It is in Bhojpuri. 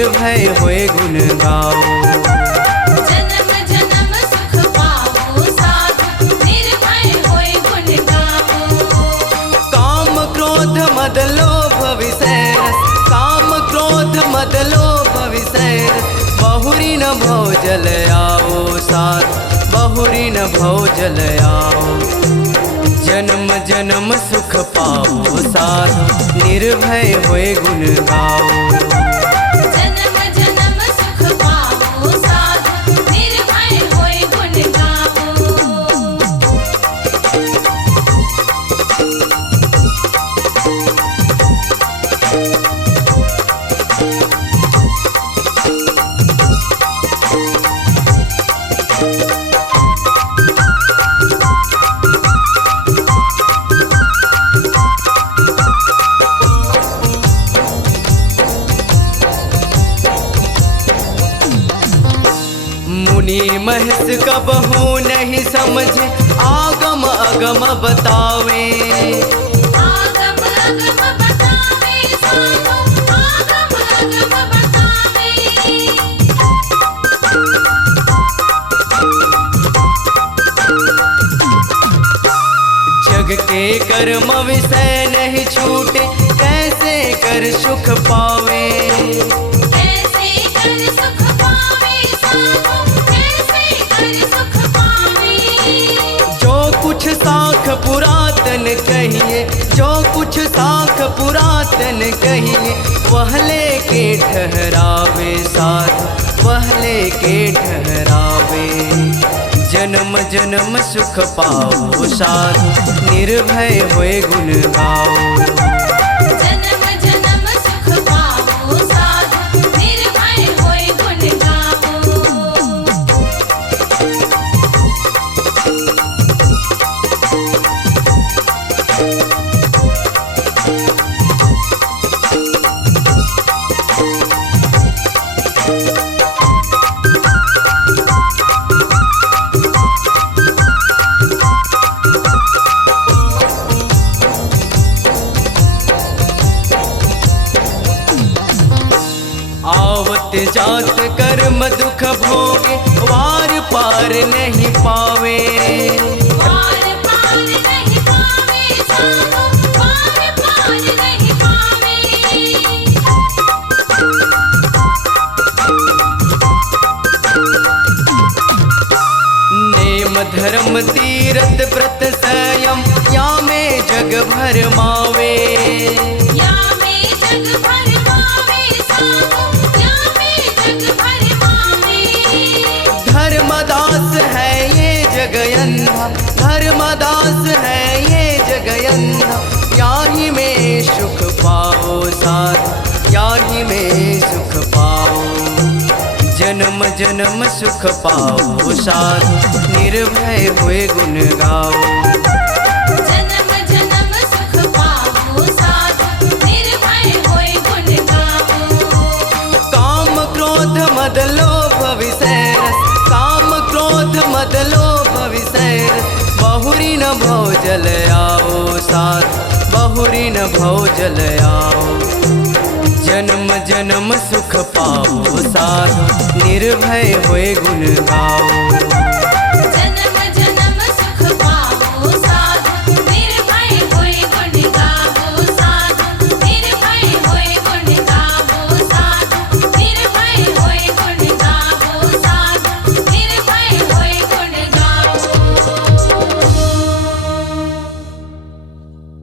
निर्भय होए गुण गाओ। जन्म जन्म सुख पाओ साधु निर्भय होए गुण गाओ। काम क्रोध मद लोभ विषय रस, काम क्रोध मद लोभ विषय रस, बहुरी न भव जल आओ साधु बहुरी न भव जल आओ। जन्म जन्म सुख पाओ साधु निर्भय होए गुण गाओ। जन्म जन्म सुख पाओ साधु निर्भय होए गुण गाओ। मुनि महस कबहू नहीं समझे आगम अगम बतावे। आगम अगम बतावे साधु आगम अगम बतावे। जग के कर्म विषय नहीं छूटे कैसे कर सुख पावे। कैसे कर सुख पावे साधु कैसे कर सुख पावे। जो कुछ साख पुरातन कहिए, जो कुछ साख पुरातन कहिए, वह लेके ठहरावे साधु वह लेके ठहरावे। जन्म जन्म सुख पाओ साधु निर्भय होए गुण गाओ। जन्म जन्म सुख पाओ साधु निर्भय होए गुण गाओ। आवत जात कर्म दुख भोगे वार पार नहीं पावे। पार पार नहीं पावे साधु पार पार नहीं पावे। नेम धर्म तीरथ व्रत संयम या में जग भर मावे। या में जग भर मावे साधु या में जग भर मावे। धर्मदास है ये जगयंधा, धर्मदास है ये जगयंधा, याही में सुख पाओ साधु याही में सुख पाओ। जन्म जन्म सुख पाओ साधु निर्भय हुए गुण गाओ। जन्म जन्म सुख पाओ साधु निर्भय होए गुण गाओ। काम क्रोध मद लोभ विषय रस, काम क्रोध मद लोभ विषय रस, बहुरी न भव जल आओ साधु बहुरी न भव जल आओ। जन्म जन्म सुख पाओ साधु निर्भय होए गुण गाओ।